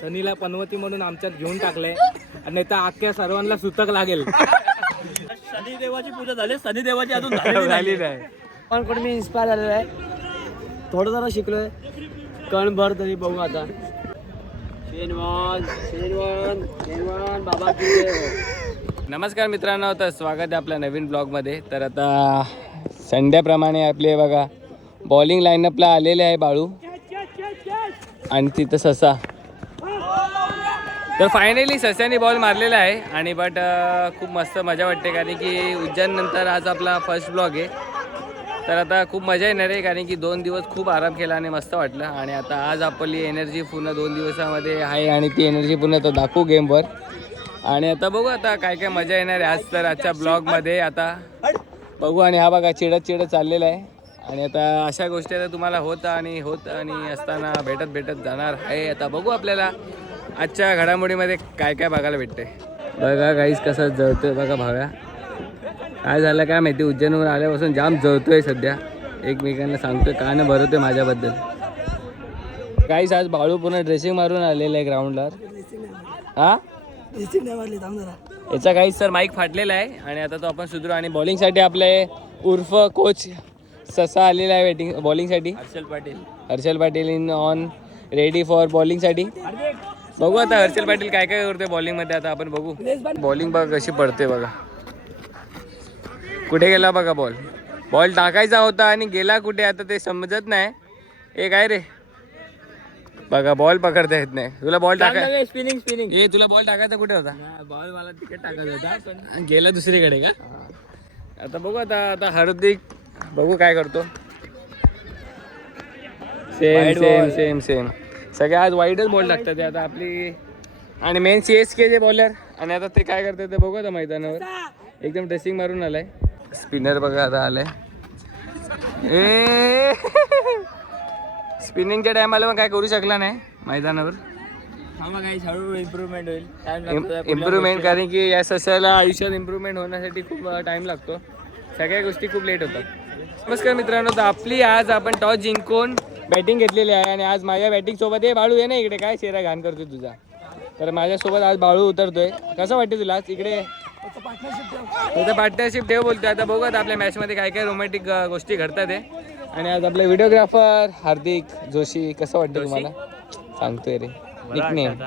सनीला पनवती म्हणून आमच्यात घेऊन टाकले आणि त्या अख्ख्या सर्वांना सुतक लागेल. शनी देवाची पूजा झाली, शनी देवाची अजून झाली नाही. पण कोण मी इन्स्पायर झालेलो आहे. थोडं जरा शिकलोय, कण भर तरी बघू आता. शेनवान शेनवान शेनवान बाबा की जय. नमस्कार मित्रांनो, तर स्वागत आहे आपल्या नवीन ब्लॉगमध्ये. तर आता संडेप्रमाणे आपले बघा बॉलिंग लाईनअपला आलेले आहे बाळू आणि तिथं ससा. तर फायनली सस्याने बॉल मारलेला आहे आणि बट खूप मस्त मजा वाटते कारण की उज्जैन नंतर आज आपला फर्स्ट ब्लॉग आहे. तर आता खूप मजा येणार आहे कारण की 2 दिवस खूप आराम केला आणि मस्त वाटलं. आणि आता आज आपली एनर्जी पूर्ण 2 दिवसामध्ये आहे आणि ती एनर्जी पूर्ण तो दाखवू गेमवर. आणि आता बघू आता काय काय मजा येणार आहे आज. तर आजच्या ब्लॉगमध्ये आता बघू. आणि हा बघा चिडत चाललेला आहे. आणि आता अशा गोष्टी आता तुम्हाला होत आणि असताना भेटत जाणार आहे. आता बघू आपल्याला आजच्या घडामोडीमध्ये काय काय बघायला भेटते. बघा गाईस कसं जळतोय बघा भाव्या. काय झालं काय माहिती, उज्जैनवर आल्यापासून जाम जळतोय सध्या. एकमेकांना सांगतोय कानं भरवतोय माझ्याबद्दल. गाईस आज बाळू पूर्ण ड्रेसिंग मारून आलेलं आहे ग्राउंडला. हा याचा काहीच तर माईक फाटलेला आहे आणि आता तो आपण सुधरू. आणि बॉलिंगसाठी आपले उर्फ कोच ससा आलेला आहे वेटिंग बॉलिंगसाठी. Harshal Patil in on ready for बॉलिंगसाठी. बघू आता हर्षल पाटील काय काय करतोय बॉलिंगमध्ये. आता आपण बघू. बॉलिंग बघा कशी पडते बघा. कुठे गेला बघा बॉल टाकायचा होता आणि गेला कुठे आता ते समजत नाही. हे काय रे बघा बॉल पकडता येत नाही. तुला बॉल टाकाय स्पिनिंग ए तुला बॉल टाकायचा कुठे होता. बॉल मला तिकडे टाकायचा होता पण गेला दुसरीकडे का. आता बघू आता हार्दिक बघू काय करतो. सेम सगळे आज वाईटच बॉल टाकतात ते आता आपली. आणि मेन CSK चे बॉलर. आणि आता ते काय करतात ते बघू आता मैदानावर. एकदम ड्रेसिंग मारून आलाय. स्पिनर बघा आता आलाय. स्पिनिंगच्या टायमाला पण काय करू शकला नाही मैदानावर. हळूहळू इम्प्रूव्हमेंट होईल. इम्प्रूव्हमेंट कारण की या सस्याला आयुष्यात इम्प्रूव्हमेंट होण्यासाठी खूप टाइम लागतो. सगळ्या गोष्टी खूप लेट होतात. नमस्कार मित्रांनो, तर आपली आज आपण टॉस जिंकून बॅटिंग घेतलेली आहे. आणि आज माझ्या बॅटिंग सोबत हे बाळू आहे ना इकडे. काय चेहरा घाण करतोय तुझा. तर माझ्यासोबत आज बाळू उतरतोय. कसं वाटते तुला इकडे पार्टनरशिप ठेव बोलतोय. आता बघू आता आपल्या मॅचमध्ये काय काय रोमॅन्टिक गोष्टी घडतात आहे. आणि आज आपले व्हिडिओग्राफर हार्दिक जोशी. कसं वाटतं तुम्हाला सांगतोय रे निकनेम.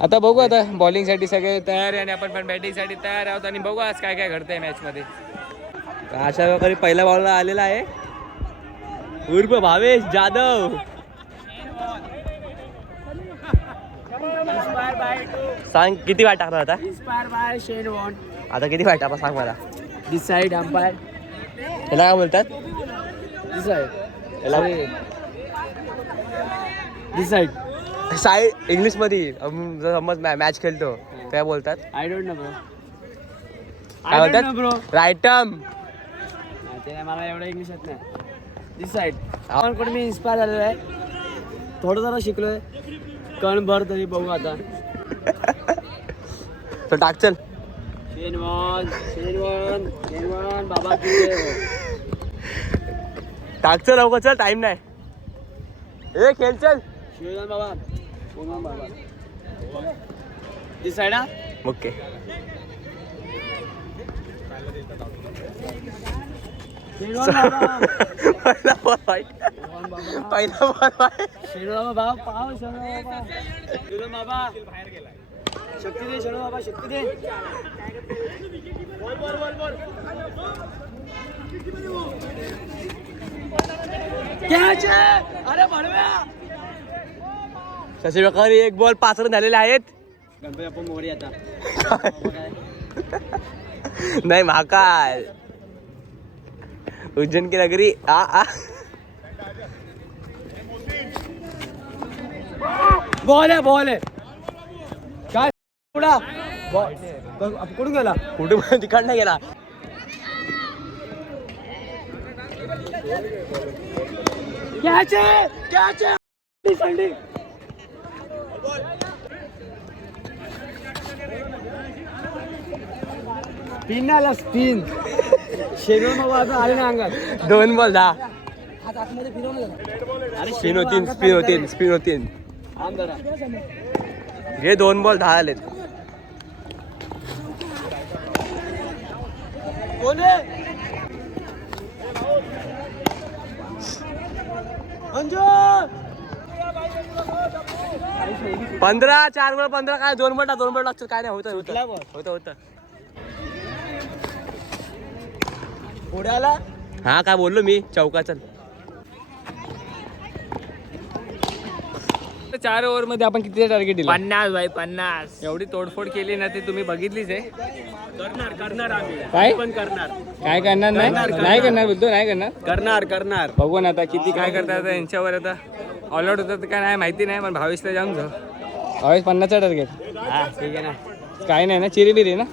आता बघू आता बॉलिंगसाठी सगळे तयार आहे आणि आपण पण बॅटिंगसाठी तयार आहोत. आणि बघू आज काय काय घडतंय मॅचमध्ये. अशा प्रकारे पहिल्या बॉलला आलेला आहे उर्फ भावेश जाधव. सांग किती वाट टाकणार आता. Inspire by Shane Warne. आता किती वाट टाका सांग मला. Decide umpire. याला काय बोलतात. डिसाइड साईड इंग्लिश मध्ये समज मॅच खेळतो काय बोलतात. आय डोंट नो काय बोलतात. राईटम. ते मला एवढं इंग्लिश येत नाही. डिसाइड आपण कोण मी इन्स्पायर झालेलो आहे. थोडं जरा शिकलोय, कण भर तरी बघू आता. तर टाक चल. शेनवान शेनवान शेनवान बाबा की जय. टाक चल लवकर चल, टाइम नाही. ए खेळ चल. शेनवान बाबा शेनवान बाबा. डिसाइड हा ओके. पहिला बॉल वाईट. पहिला बॉल वाईट. शेनवान बाबा पाव. शेनवान बाबा शक्ती दे. शेनवान बाबा शक्ती दे. Ball catch. अरे बडव्या. तसे प्रकारे एक बॉल 5 रन झालेले आहेत. गणपती आपण मोरी आता नाही महाकाल उज्जैन की नगरी. बॉल आहे काय पुढा कुठून गेला. कुठून तिकड नाही गेला. Catch spin spin. शेनवान बाबा आता आले ना अंगात. 2 बॉल 10. अरे स्पिन होतील. हे 2 बॉल 10 आलेत. कोण आहे 15 4 बॉल 15 काय 2 बॉल लागतात काय नाही होतं पुढ्याला हा काय बोललो मी चौकाचं. 4 ओव्हरमध्ये आपण किती टार्गेट दिलं? 50 भाई 50. एवढी तोडफोड केली ना ते तुम्ही बघितलीच आहे. करणार आम्ही काय पण करणार काय करणार नाही करणार बोलतो नाही करणार. बघू ना आता किती काय करतात आता यांच्यावर. आता ऑल आउट होतात काय नाही माहिती नाही, पण 22ला जाऊन जाऊ. 22-50चा टार्गेट. हा ठीक आहे ना. काय नाही ना चिरीबिरी ना.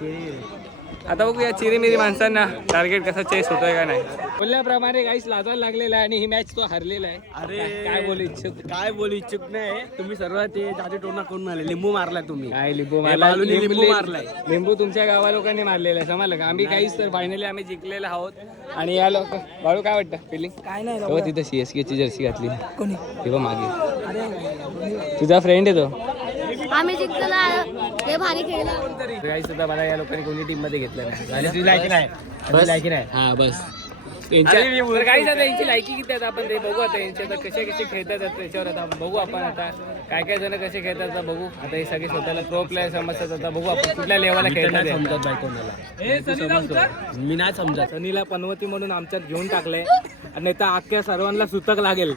आता बघू या चिरीमिरी माणसांना टार्गेट कसा चेस होतोय का नाही. बोलल्याप्रमाणे काहीच लाजायला लागलेला आहे आणि ही मॅच तो हरलेला आहे. काय बोलू इच्छुक नाही. तुम्ही सर्व ते जादू टोना करून आले. लिंबू मारलाय तुम्ही. काय लिंबू लिंबू मारलाय. लिंबू तुमच्या गावा लोकांनी मारलेला आहे समजलं का. आम्ही काहीच तर फायनली आम्ही जिंकलेलो आहोत. आणि या लोक बाळू काय वाटतं फिलिंग? काय नाही हो तिथं CSK ची जर्सी घातली कोणी तेव्हा मागे तुझा फ्रेंड आहे तो. आम्ही जिंकला ते भारी खेळला. काही सुद्धा मला या लोकांनी कोणी टीम मध्ये घेतलं नाही. तुझी लायकी नाही. बस. लायकी नाही. हा बस काही आता यांची लायकी किती आहेत आपण ते बघू. आता यांचे आता कसे खेळतात त्याच्यावर आता बघू आपण. आता काय जण कसे खेळतात आता बघू. आता हे सगळे स्वतःला प्रो प्लेयर समजतात. आता बघू आपण कुठल्या लेवलला खेळतात. समजत बाई कोणाला मी नाही समजत. सनीला पनवती म्हणून आमच्यात घेऊन टाकले आणि आता अख्ख्या सर्वांना सुतक लागेल.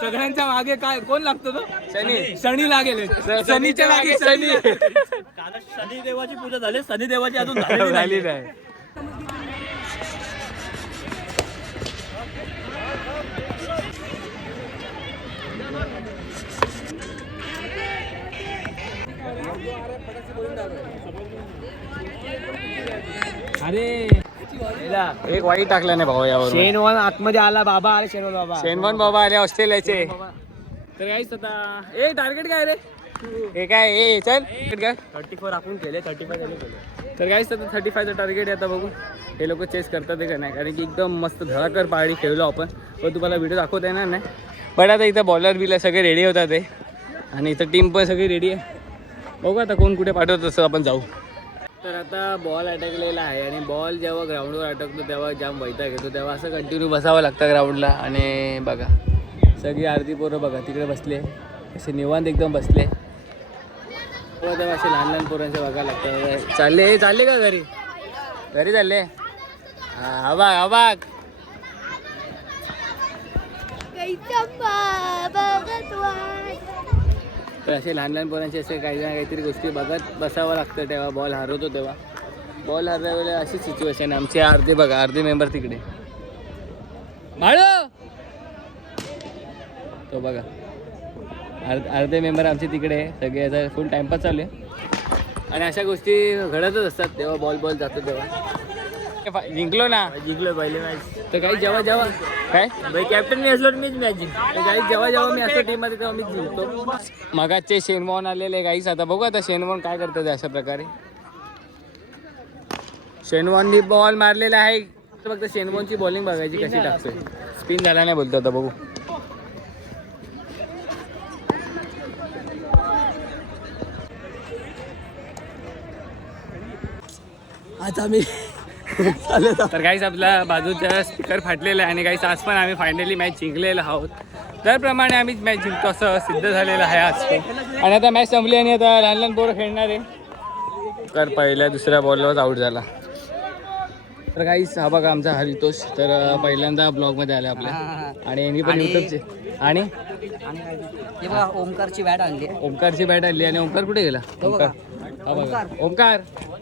सगळ्यांच्या मागे काय कोण लागतो तो? शनी लागेल. शनीच्या मागे शनी. शनी देवाची पूजा झाली. शनी देवाची अजून झाली नाही. अरे एक वाईट टाकला नाही भाऊ यावर. शेनवन आतमध्ये आला बाबा. आले शेनवन बाबा. शेनवन बाबा आले ऑस्ट्रेलियाचे. तर काहीच आता ए टार्गेट काय रे हे काय ए चल काय 34 आपण केले. 35 केले. तर काहीच आता 35चं टार्गेट आहे. आता बघू हे लोक चेस करतात का नाही. कारण की एकदम मस्त धडाकर पाळी खेळलो आपण. पण तुम्हाला व्हिडिओ दाखवता येणार नाही. पण आता इथं बॉलर बिलर सगळे रेडी होतात आहे आणि इथं टीम पण सगळी रेडी आहे. बघू आता कोण कुठे पाठवत तसं आपण जाऊ. तर आता बॉल अटकलेला आहे आणि बॉल जेव्हा ग्राउंडवर अटकतो तेव्हा जाम वैताग येतो. तेव्हा असं कंटिन्यू बसावं लागतं ग्राउंडला. आणि बघा सगळी अर्धी पोरं बघा तिकडे बसले असे निवांत एकदम बसले. तेव्हा असे लहान पोरांचे बघायला लागतं. चालले का घरी चालले. आबाग तर असे लहान पोरांचे असे काही ना काहीतरी गोष्टी बघत बसावं लागतं. तेव्हा बॉल हरवतो तेव्हा बॉल हरल्या वेळेला अशी सिच्युएशन. आमचे अर्धे मेंबर तिकडे माळो तो बघा अर्धे मेंबर आमचे तिकडे सगळे आता फुल टाइमपास चालू आहे. आणि अशा गोष्टी घडतच असतात तेव्हा बॉल जातो तेव्हा. जिंकलो पहिले मॅच. तर काही जेव्हा काय कॅप्टन मी असलो मीच मॅच जिंकतो. तर काही जेव्हा मी असतो टीममध्ये तेव्हा मीच जिंकतो. मगाचे शेनवॉन आलेले काहीच. आता बघू आता शेनवॉन काय करतात अशा प्रकारे. शेनवॉननी बॉल मारलेला आहे. फक्त शेनवॉनची बॉलिंग बघायची कशी टाकतोय. स्पिन झाला नाही बोलतो आता बघू. आता मी तर काहीच आपला बाजूचा स्पीकर फाटलेला आहे आणि काहीच आज पण आम्ही फायनली मॅच जिंकलेला आहोत. त्याप्रमाणे आम्ही मॅच जिंकतो असं सिद्ध झालेलं आहे आज. आणि आता मॅच संपली आणि आता लहान पोरं खेळणार आहे. तर पहिल्या दुसऱ्या बॉलवरच आऊट झाला. तर काहीच हा बघा आमचा हरितोष. तर पहिल्यांदा ब्लॉगमध्ये आले आपल्या आणि यांनी पण यूट्यूबचे. आणि ओमकारची बॅट आणली. आणि ओमकार कुठे गेला? ओमकार हा बघा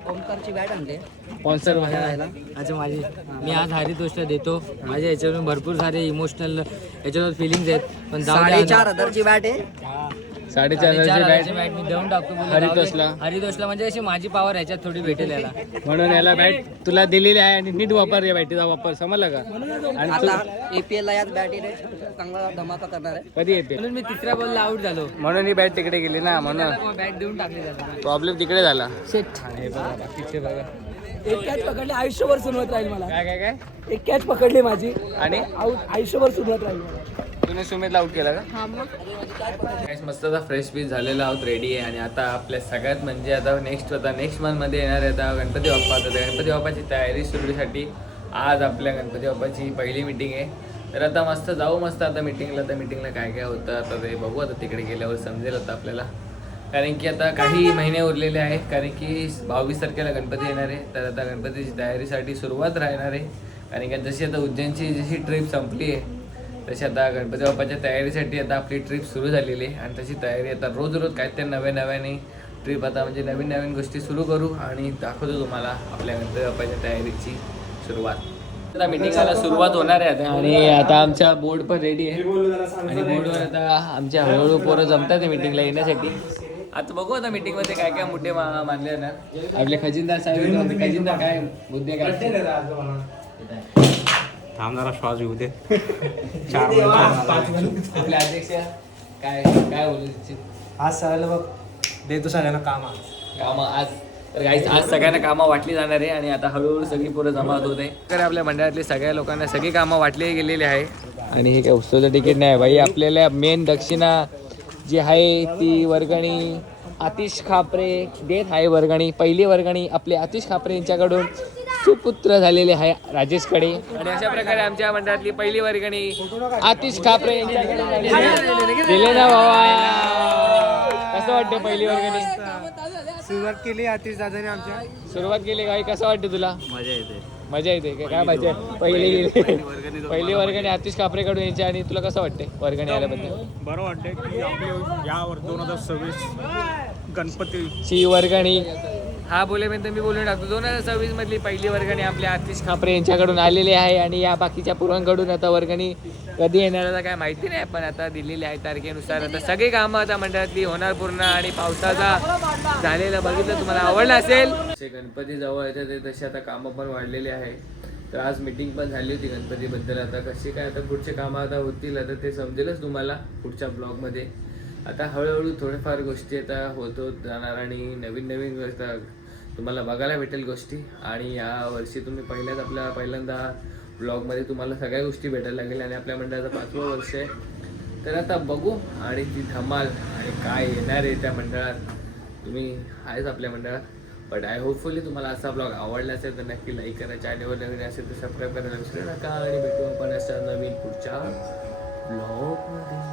ओमकारची बॅट आणली. स्पॉन्सर अच्छा माझी मी आज हरितोषला देतो. माझ्या याच्यावरून भरपूर सारे इमोशनल याच्यावर फिलिंग्स आहेत. पण 4,500ची बॅट आहे. 4,500ची बॅट मी देऊन टाकतो हरितोषला म्हणजे अशी माझी पॉवर ह्याच्यात थोडी भेटेल याला. म्हणून याला बॅट तुला दिलेली आहे आणि नीट वापर या बॅटीचा वापर समजला का. आणि आता APL ला याच बॅटीने चांगला धमाका करणार आहे. कधी येते म्हणून मी तिसऱ्या बॉलला आउट झालो. म्हणून ही बॅट तिकडे गेली ना. म्हणून बॅट देऊन टाकली त्याला. प्रॉब्लेम तिकडे झाला. हे बघा बाकीचे बघा. एक कॅच पकडली आयुष्यभर सुरुवात राहील मला. काय एक कॅच पकडली माझी आणि आयुष्यभर सुरुवात राहील मला. तुम्ही सुमितला आउट केला का? मस्त आता फ्रेश पीस झालेला आहोत, रेडी आहे. आणि आता आपल्या सगळ्यात म्हणजे आता नेक्स्ट मंथमध्ये येणार आहे आता गणपती बाप्पा. आता गणपती बाप्पाची तयारी सुरूसाठी आज आपल्या गणपती बाप्पाची पहिली मीटिंग आहे. तर आता मस्त जाऊ मस्त आता मीटिंगला. तर मीटिंगला काय काय होतं आता ते बघू, आता तिकडे गेल्यावर समजेल आता आपल्याला. कारण की आता काही महिने उरलेले आहे, कारण की 22 तारखेला गणपती येणार आहे. तर आता गणपतीची तयारीसाठी सुरुवात राहणार आहे. कारण की जशी आता उज्जैनची जशी ट्रिप संपली आहे तशी आता गणपती बाप्पाच्या तयारीसाठी आता आपली ट्रिप सुरू झालेली आहे. आणि तशी तयारी आता रोज काहीतरी नव्याने ट्रिप आता म्हणजे नवीन गोष्टी सुरू करू आणि दाखवतो तुम्हाला आपल्या गणपती बाप्पाच्या तयारीची सुरुवात. आता मीटिंगाला सुरुवात होणार आहे आता. आणि आता आमचा बोर्ड पण रेडी आहे आणि बोर्डवर आता आमच्या हळूहळू पोरं जमतात आहे मीटिंगला येण्यासाठी. आता बघू आता मीटिंगमध्ये काय काय मुद्दे मानले ना. आपले खजिनदार साहेब, खजिनदार काय मुद्दे काय थांब जरा श्वास घेऊ दे. आपले अध्यक्ष काय बोलू इच्छित? आज सगळ्याला बघ देतो सगळ्यांना काम आज तर गाईस आज सगळ्यांना कामं वाटली जाणार आहे. आणि आता हळूहळू सगळी पोरं जमा होत आहे. तर आपल्या मंडळातले सगळ्या लोकांना सगळी कामं वाटली गेलेली आहे. आणि हे काय उत्सवाचं तिकीट नाही भाई, आपल्याला मेन दक्षिणा जी आहे ती वर्गणी आतिश खापरे देत आहे. वर्गणी पहिली वर्गणी आपले आतिश खापरे यांच्याकडून सुपुत्र झालेले आहे राजेशकडे. आणि अशा प्रकारे आमच्या मंडळातली पहिली वर्गणी आतिश खापरे यांच्याकडे दिले ना भावा. कसं वाटतं पहिली वर्गणी? सुरुवात केली आतिश दादाने आमच्या. सुरुवात केली काही कसं वाटतं तुला? मजा येते काय मजा पहिली वर्गणी आतिश कापरेकडून यायची. आणि तुला कसं वाटतंय वर्गणी आल्याबद्दल? बरं वाटतंय की आपले यावर 2026 गणपतीची वर्गणी हा बोले मी बोलून टाकतो. 2026 मधली पहिली वर्गणी आपल्या आतिश खापरे यांच्याकडून आलेली आहे. आणि या बाकीच्या पुरांकडून आता वर्गणी कधी येणार आता काय माहिती नाही, पण आता दिलेली आहे तारखेनुसार. आता सगळी कामं आता मंडळातली होणार पूर्ण. आणि पावसाचा झालेला बघितलं तुम्हाला आवडला असेल. गणपती जवळ येते ते तशी आता कामं पण वाढलेली आहे. तर आज मीटिंग पण झाली होती गणपतीबद्दल. आता कशी काय आता पुढचे कामं आता होतील आता ते समजेलच तुम्हाला पुढच्या ब्लॉगमध्ये. आता हळूहळू थोड्याफार गोष्टी आता होत जाणार आणि नवीन गोष्ट तुम्हाला बघायला भेटेल गोष्टी. आणि या वर्षी तुम्ही पहिल्यांदा ब्लॉगमध्ये तुम्हाला सगळ्या गोष्टी भेटायला लागेल. आणि आपल्या मंडळाचं 5वं वर्ष आहे. तर आता बघू आणि ती धमाल आणि काय येणार आहे त्या मंडळात. तुम्ही आहेच आपल्या मंडळात. बट होपफुली तुम्हाला असा ब्लॉग आवडला असेल तर नक्की लाईक करा. चॅनलवर नवीन असेल तर सबस्क्राईब करायला विसरू नका. आणि भेटू आपण अशा नवीन पुढच्या ब्लॉगमध्ये.